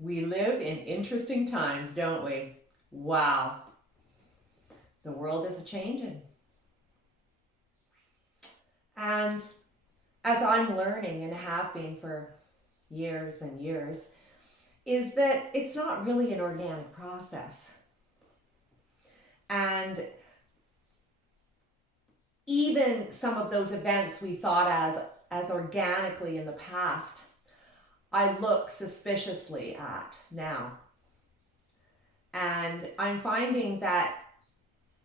We live in interesting times, don't we? Wow. The world is a-changing. And as I'm learning and have been for years and years, is that it's not really an organic process. And even some of those events we thought as organically in the past, I look suspiciously at now. And I'm finding that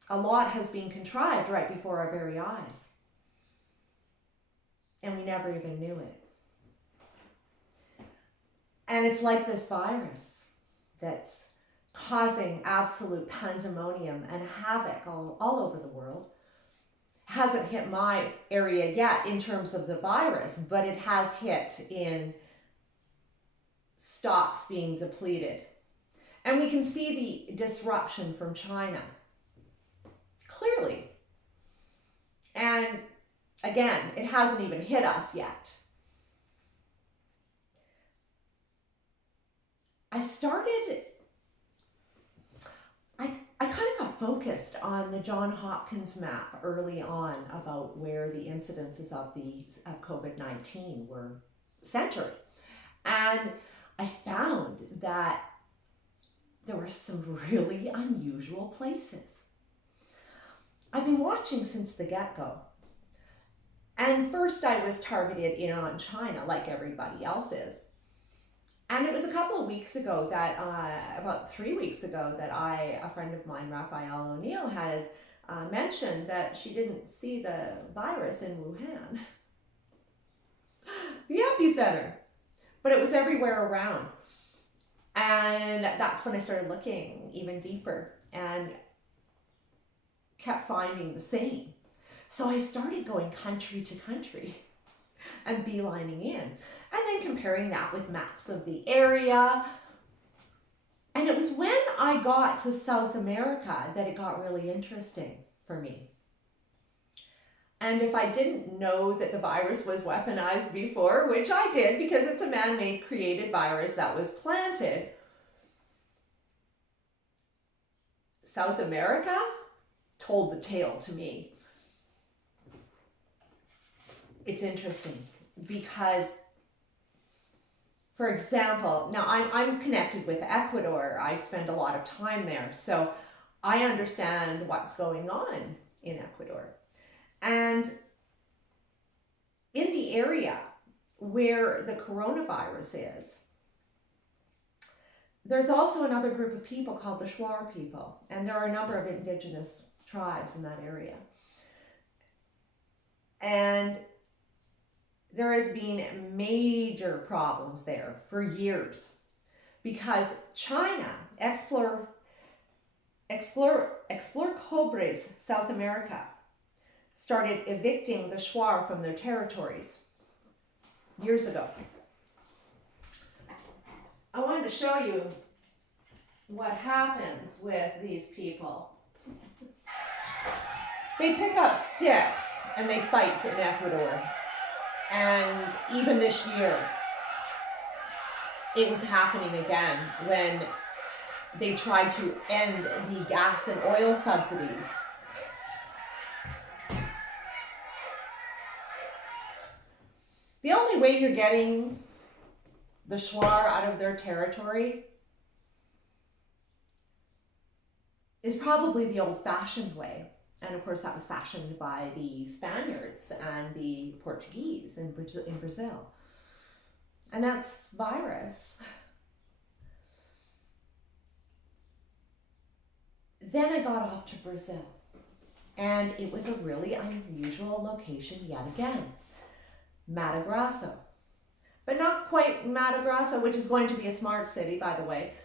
a lot has been contrived right before our very eyes. And we never even knew it. And it's like this virus that's causing absolute pandemonium and havoc all over the world. Hasn't hit my area yet in terms of the virus, but it has hit in stocks being depleted. And we can see the disruption from China clearly. And again, it hasn't even hit us yet. I kind of got focused on the John Hopkins map early on about where the incidences of COVID-19 were centered. And I found that there were some really unusual places. I've been watching since the get-go. And first I was targeted in on China like everybody else is. And it was a couple of weeks ago that, about 3 weeks ago, that a friend of mine, Raphael O'Neill, had mentioned that she didn't see the virus in Wuhan, the epicenter, but it was everywhere around. And that's when I started looking even deeper and kept finding the same. So I started going country to country and beelining in, and then comparing that with maps of the area. And it was when I got to South America that it got really interesting for me. And if I didn't know that the virus was weaponized before, which I did because it's a man-made created virus that was planted, South America told the tale to me. It's interesting because, for example, now I'm connected with Ecuador. I spend a lot of time there, so I understand what's going on in Ecuador. And in the area where the coronavirus is, there's also another group of people called the Shuar people, and there are a number of indigenous tribes in that area. And there has been major problems there for years because China, Explore Cobres, South America, started evicting the Shuar from their territories years ago. I wanted to show you what happens with these people. They pick up sticks and they fight in Ecuador. And even this year, it was happening again when they tried to end the gas and oil subsidies. The only way you're getting the Shuar out of their territory is probably the old-fashioned way. And of course, that was fashioned by the Spaniards and the Portuguese in Brazil. And that's virus. Then I got off to Brazil. And it was a really unusual location yet again. Mato Grosso. But not quite Mato Grosso, which is going to be a smart city, by the way.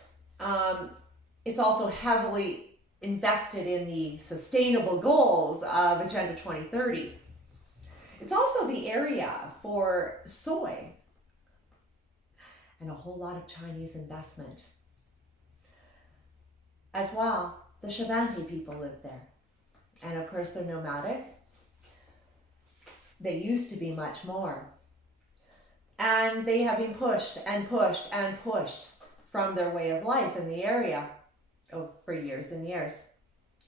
It's also heavily invested in the sustainable goals of Agenda 2030. It's also the area for soy and a whole lot of Chinese investment. As well, the Xavante people live there. And of course, they're nomadic. They used to be much more. And they have been pushed and pushed and pushed from their way of life in the area for years and years.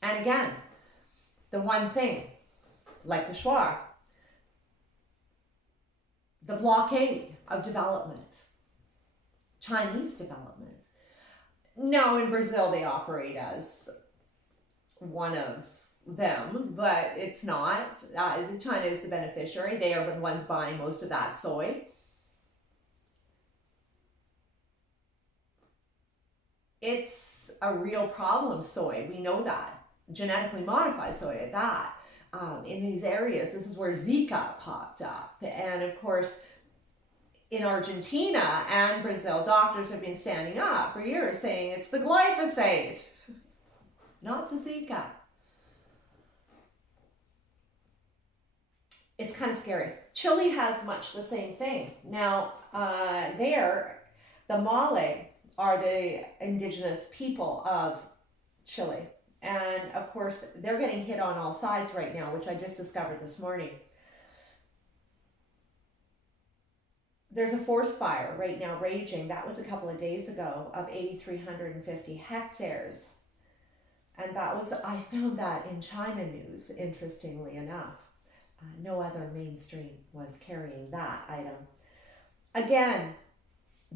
And again, the one thing, like the Shuar, the blockade of development, Chinese development. Now in Brazil they operate as one of them, but it's not. China is the beneficiary. They are the ones buying most of that soy. It's a real problem, soy. We know that. Genetically modified soy at that. In these areas, this is where Zika popped up. And of course, in Argentina and Brazil, doctors have been standing up for years saying it's the glyphosate, not the Zika. It's kind of scary. Chile has much the same thing. Now, the Malay are the indigenous people of Chile. And of course, they're getting hit on all sides right now, which I just discovered this morning. There's a forest fire right now raging. That was a couple of days ago of 8,350 hectares. And I found that in China news, interestingly enough. No other mainstream was carrying that item. Again,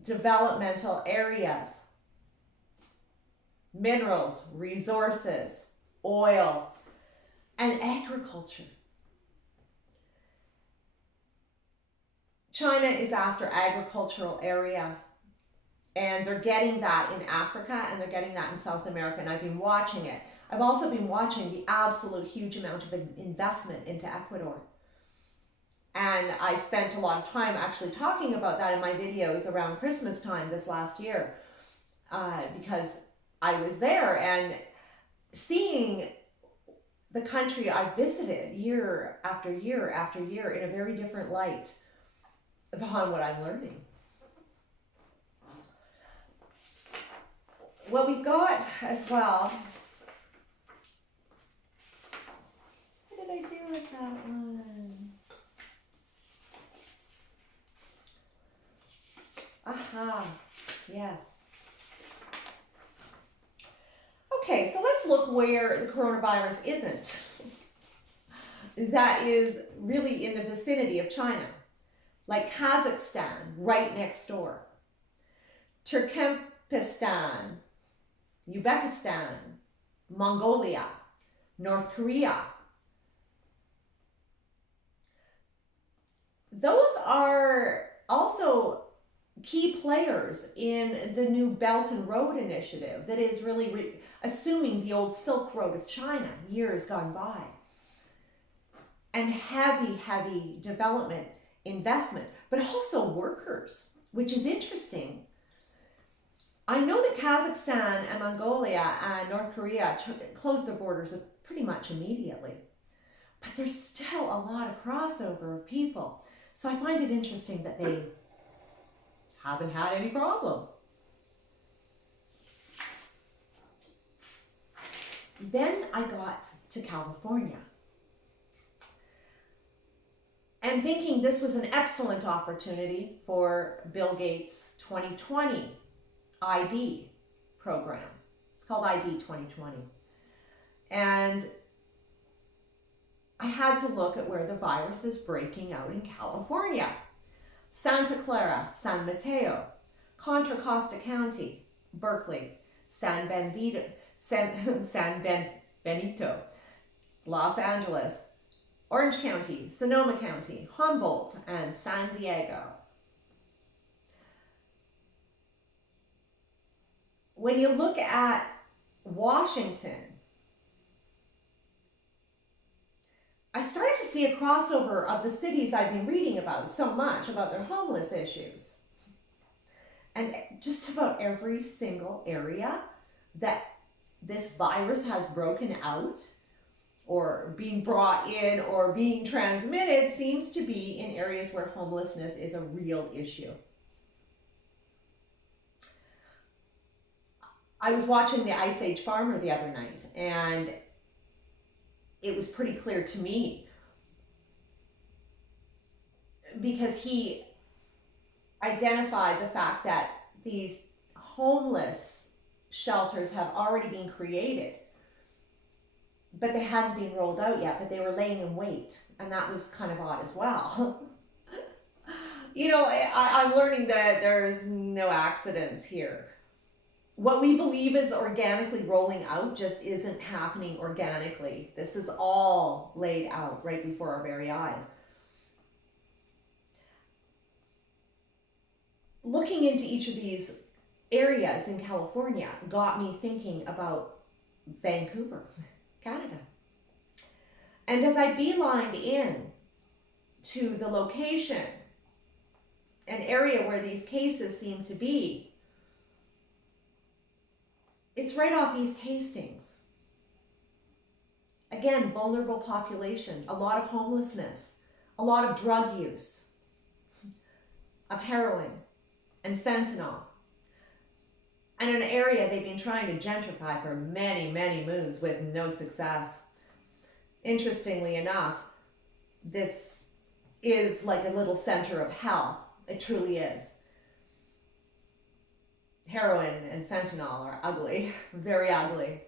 developmental areas, minerals, resources, oil, and agriculture. China is after agricultural area, and they're getting that in Africa and they're getting that in South America, and I've been watching it. I've also been watching the absolute huge amount of investment into Ecuador. And I spent a lot of time actually talking about that in my videos around Christmas time this last year, because I was there and seeing the country I visited year after year after year in a very different light upon what I'm learning. What we've got as well, what did I do with that one? Aha, yes. Okay, so let's look where the coronavirus isn't. That is really in the vicinity of China, like Kazakhstan, right next door. Turkmenistan, Uzbekistan, Mongolia, North Korea. Those are also key players in the new Belt and Road Initiative that is really assuming the old Silk Road of China, years gone by. And heavy, heavy development, investment, but also workers, which is interesting. I know that Kazakhstan and Mongolia and North Korea closed their borders pretty much immediately, but there's still a lot of crossover of people. So I find it interesting that they haven't had any problem. Then I got to California, and thinking this was an excellent opportunity for Bill Gates' 2020 ID program. It's called ID 2020. And I had to look at where the virus is breaking out in California. Santa Clara, San Mateo, Contra Costa County, Berkeley, San Benito, Los Angeles, Orange County, Sonoma County, Humboldt, and San Diego. When you look at Washington, I started to see a crossover of the cities I've been reading about so much, about their homeless issues. And just about every single area that this virus has broken out or being brought in or being transmitted seems to be in areas where homelessness is a real issue. I was watching the Ice Age Farmer the other night, and it was pretty clear to me because he identified the fact that these homeless shelters have already been created, but they hadn't been rolled out yet, but they were laying in wait. And that was kind of odd as well. I'm learning that there's no accidents here. What we believe is organically rolling out just isn't happening organically. This is all laid out right before our very eyes. Looking into each of these areas in California got me thinking about Vancouver, Canada. And as I beelined in to the location, an area where these cases seem to be, it's right off East Hastings. Again, vulnerable population, a lot of homelessness, a lot of drug use, of heroin and fentanyl. And an area they've been trying to gentrify for many, many moons with no success. Interestingly enough, this is like a little center of hell. It truly is. Heroin and fentanyl are ugly, very ugly.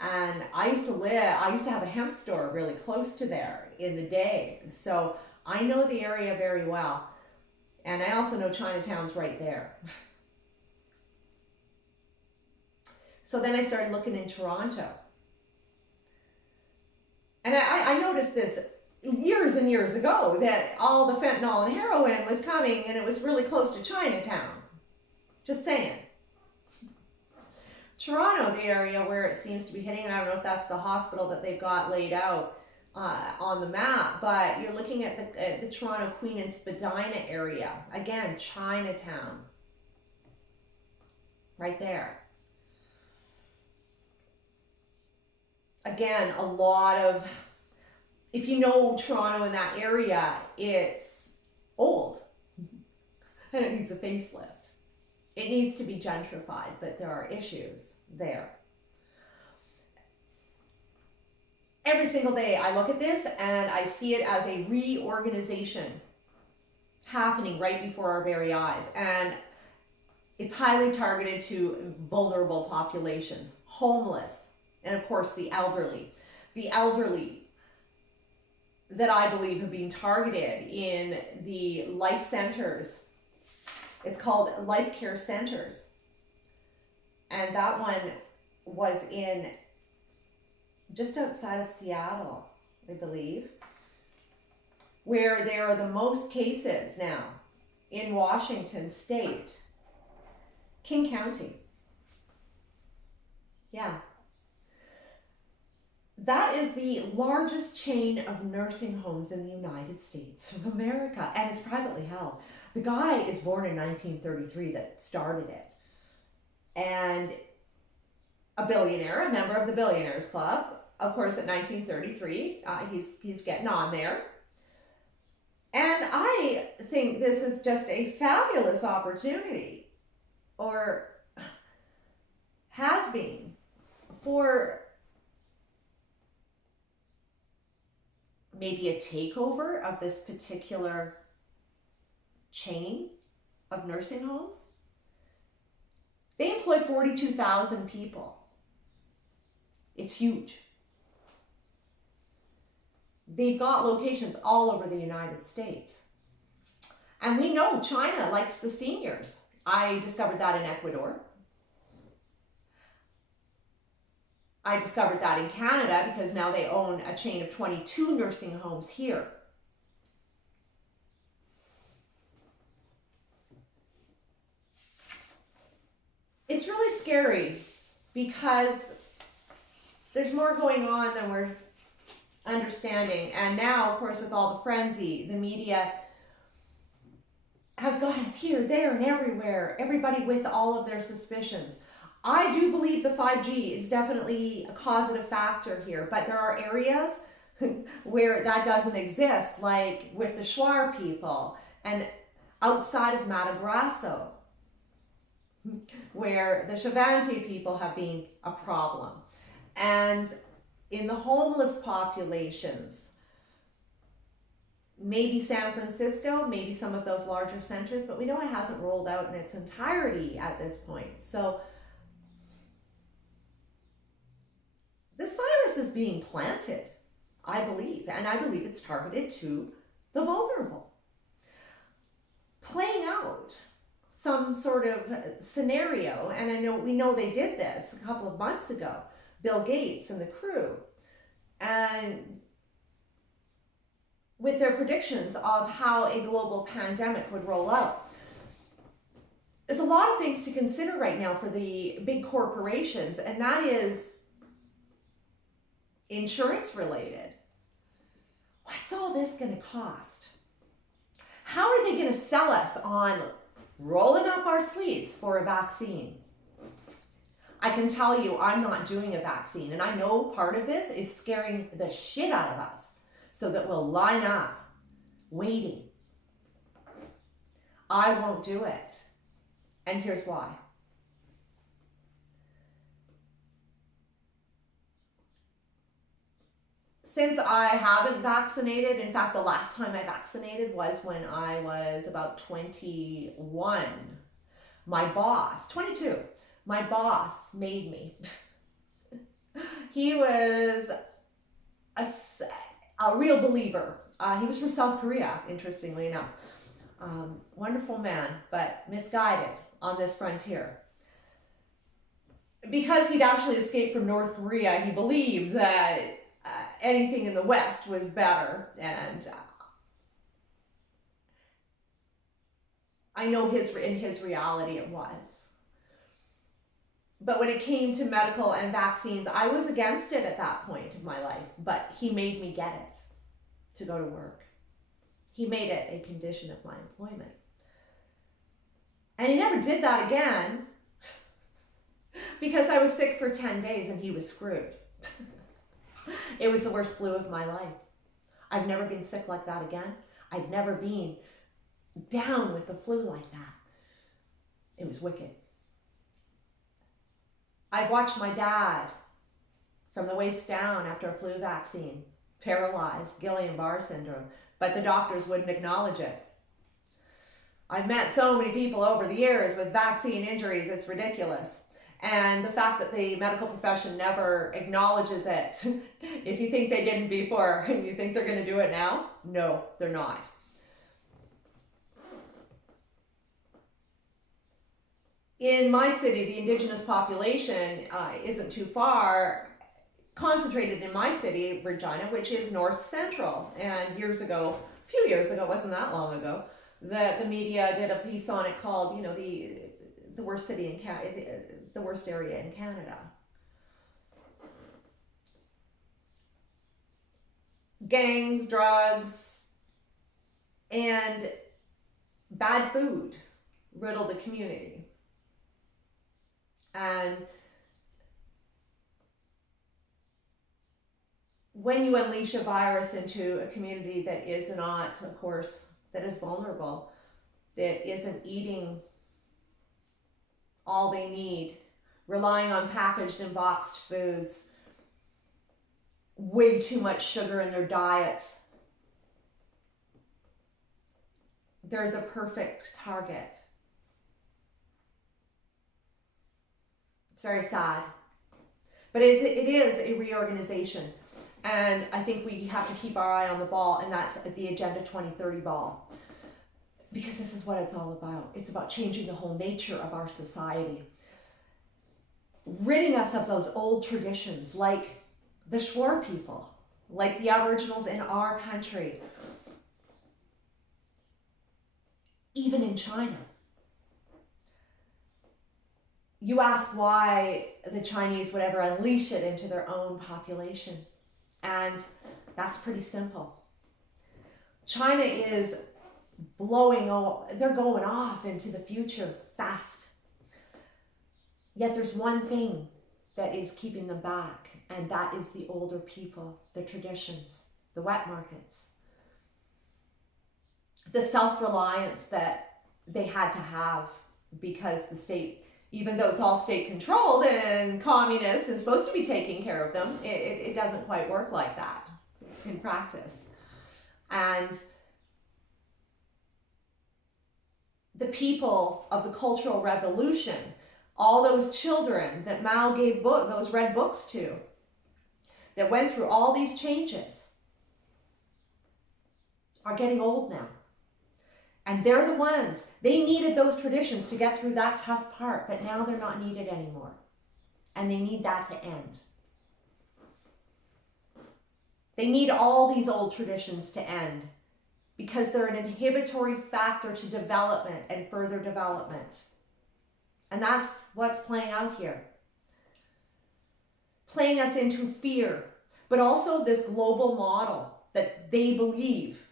And I used to have a hemp store really close to there in the day. So I know the area very well. And I also know Chinatown's right there. So then I started looking in Toronto. And I noticed this years and years ago, that all the fentanyl and heroin was coming and it was really close to Chinatown. Just saying. Toronto, the area where it seems to be hitting, and I don't know if that's the hospital that they've got laid out on the map, but you're looking at the Toronto Queen and Spadina area. Again, Chinatown. Right there. Again, a lot of, if you know Toronto in that area, it's old and it needs a facelift. It needs to be gentrified, but there are issues there. Every single day I look at this and I see it as a reorganization happening right before our very eyes. And it's highly targeted to vulnerable populations, homeless, and of course the elderly. The elderly that I believe have been targeted in the life centers. It's called Life Care Centers. And that one was in just outside of Seattle, I believe, where there are the most cases now in Washington State, King County. Yeah. That is the largest chain of nursing homes in the United States of America, and it's privately held. The guy is born in 1933 that started it. And a billionaire, a member of the Billionaires Club, of course, at 1933, he's getting on there. And I think this is just a fabulous opportunity, or has been, for maybe a takeover of this particular chain of nursing homes. They employ 42,000 people. It's huge. They've got locations all over the United States. And we know China likes the seniors. I discovered that in Ecuador. I discovered that in Canada because now they own a chain of 22 nursing homes here. It's really scary because there's more going on than we're understanding. And now, of course, with all the frenzy, the media has got us here, there, and everywhere. Everybody with all of their suspicions. I do believe the 5G is definitely a causative factor here, but there are areas where that doesn't exist, like with the Shuar people and outside of Mato Grosso, where the Shavanti people have been a problem. And in the homeless populations, maybe San Francisco, maybe some of those larger centers, but we know it hasn't rolled out in its entirety at this point. So this virus is being planted, I believe, and I believe it's targeted to the vulnerable. Playing out some sort of scenario, and we know they did this a couple of months ago, Bill Gates and the crew, and with their predictions of how a global pandemic would roll out. There's a lot of things to consider right now for the big corporations, and that is insurance related. What's all this going to cost? How are they going to sell us on rolling up our sleeves for a vaccine? I can tell you I'm not doing a vaccine, and I know part of this is scaring the shit out of us so that we'll line up waiting. I won't do it. And here's why. Since I haven't vaccinated, in fact, the last time I vaccinated was when I was about 21. My boss, 22, my boss made me. He was a real believer. He was from South Korea, interestingly enough. Wonderful man, but misguided on this frontier. Because he'd actually escaped from North Korea, he believed that anything in the West was better. And I know in his reality it was. But when it came to medical and vaccines, I was against it at that point in my life. But he made me get it to go to work. He made it a condition of my employment. And he never did that again because I was sick for 10 days and he was screwed. It was the worst flu of my life. I've never been sick like that again. I'd never been down with the flu like that. It was wicked. I've watched my dad from the waist down after a flu vaccine, paralyzed, Guillain-Barré syndrome, but the doctors wouldn't acknowledge it. I've met so many people over the years with vaccine injuries, it's ridiculous. And the fact that the medical profession never acknowledges it, if you think they didn't before, you think they're going to do it now? No, they're not. In my city, the Indigenous population isn't too far, concentrated in my city, Regina, which is north central. And a few years ago, wasn't that long ago, that the media did a piece on it called, the worst city in the worst area in Canada. Gangs, drugs, and bad food riddle the community. And when you unleash a virus into a community that is not, of course, that is vulnerable, that isn't eating all they need, relying on packaged and boxed foods, way too much sugar in their diets, they're the perfect target. It's very sad. But it is a reorganization. And I think we have to keep our eye on the ball, and that's the Agenda 2030 ball. Because this is what it's all about. It's about changing the whole nature of our society. Ridding us of those old traditions like the Shuar people, like the Aboriginals in our country. Even in China. You ask why the Chinese would ever unleash it into their own population. And that's pretty simple. China is they're going off into the future fast. Yet there's one thing that is keeping them back, and that is the older people, the traditions, the wet markets, the self-reliance that they had to have because the state, even though it's all state controlled and communist and supposed to be taking care of them, it doesn't quite work like that in practice. And the people of the Cultural Revolution, all those children that Mao gave those red books to, that went through all these changes, are getting old now. And they're the ones, they needed those traditions to get through that tough part, but now they're not needed anymore. And they need that to end. They need all these old traditions to end because they're an inhibitory factor to development and further development. And that's what's playing out here. Playing us into fear, but also this global model that they believe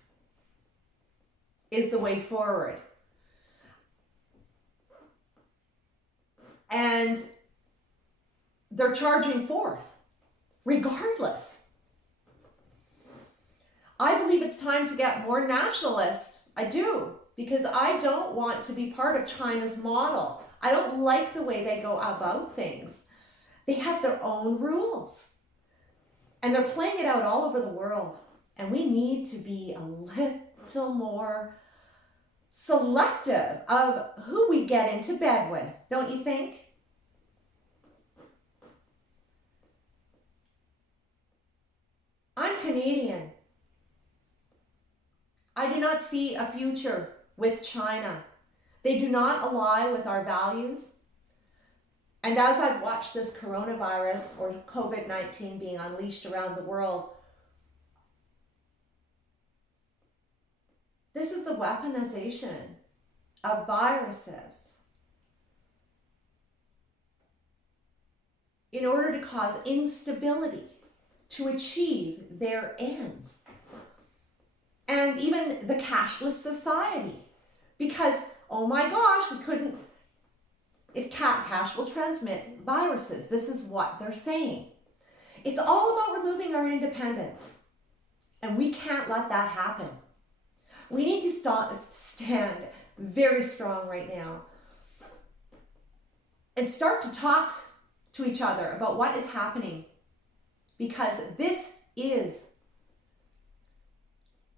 is the way forward. And they're charging forth, regardless. I believe it's time to get more nationalist. I do, because I don't want to be part of China's model. I don't like the way they go about things. They have their own rules. And they're playing it out all over the world. And we need to be a little more selective of who we get into bed with, don't you think? I'm Canadian. I do not see a future with China. They do not ally with our values. And as I've watched this coronavirus or COVID-19 being unleashed around the world, this is the weaponization of viruses in order to cause instability to achieve their ends. And even the cashless society, because, oh my gosh, we couldn't, if cash will transmit viruses. This is what they're saying. It's all about removing our independence. And we can't let that happen. We need to stand very strong right now and start to talk to each other about what is happening, because this is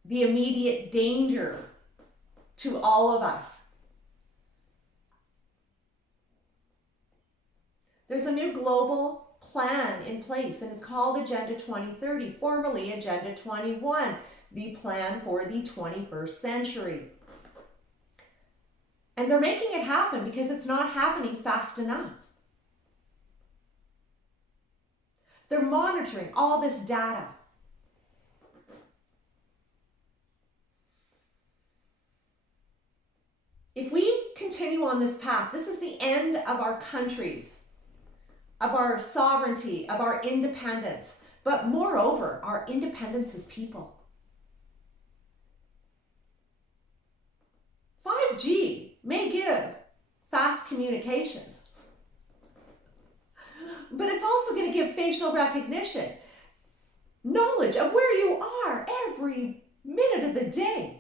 the immediate danger to all of us. There's a new global plan in place, and it's called Agenda 2030, formerly Agenda 21, the plan for the 21st century. And they're making it happen because it's not happening fast enough. They're monitoring all this data. If we continue on this path, this is the end of our countries, of our sovereignty, of our independence, but moreover, our independence as people. 5G may give fast communications, but it's also going to give facial recognition, knowledge of where you are every minute of the day.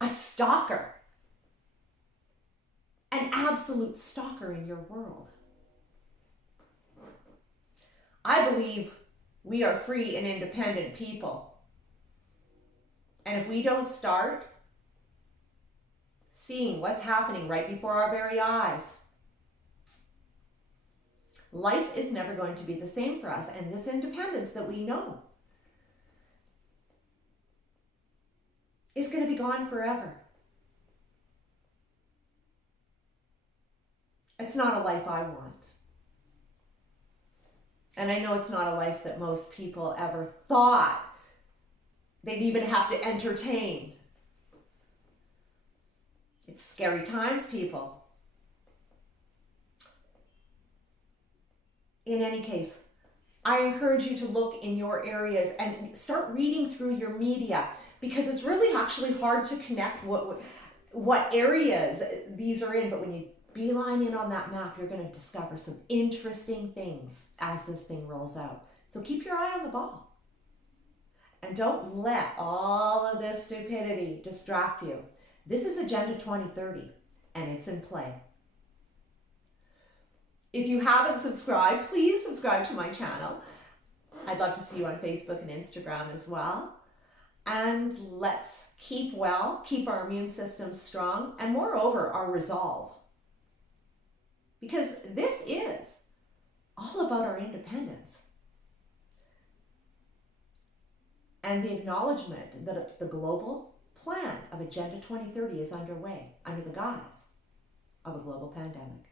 A stalker, an absolute stalker in your world. I believe we are free and independent people. And if we don't start seeing what's happening right before our very eyes, life is never going to be the same for us. And this independence that we know is going to be gone forever. It's not a life I want. And I know it's not a life that most people ever thought they'd even have to entertain. It's scary times, people. In any case, I encourage you to look in your areas and start reading through your media, because it's really actually hard to connect what areas these are in. But when you beeline in on that map, you're going to discover some interesting things as this thing rolls out. So keep your eye on the ball. And don't let all of this stupidity distract you. This is Agenda 2030, and it's in play. If you haven't subscribed, please subscribe to my channel. I'd love to see you on Facebook and Instagram as well. And let's keep well, keep our immune system strong, and moreover, our resolve. Because this is all about our independence and the acknowledgement that the global plan of Agenda 2030 is underway under the guise of a global pandemic.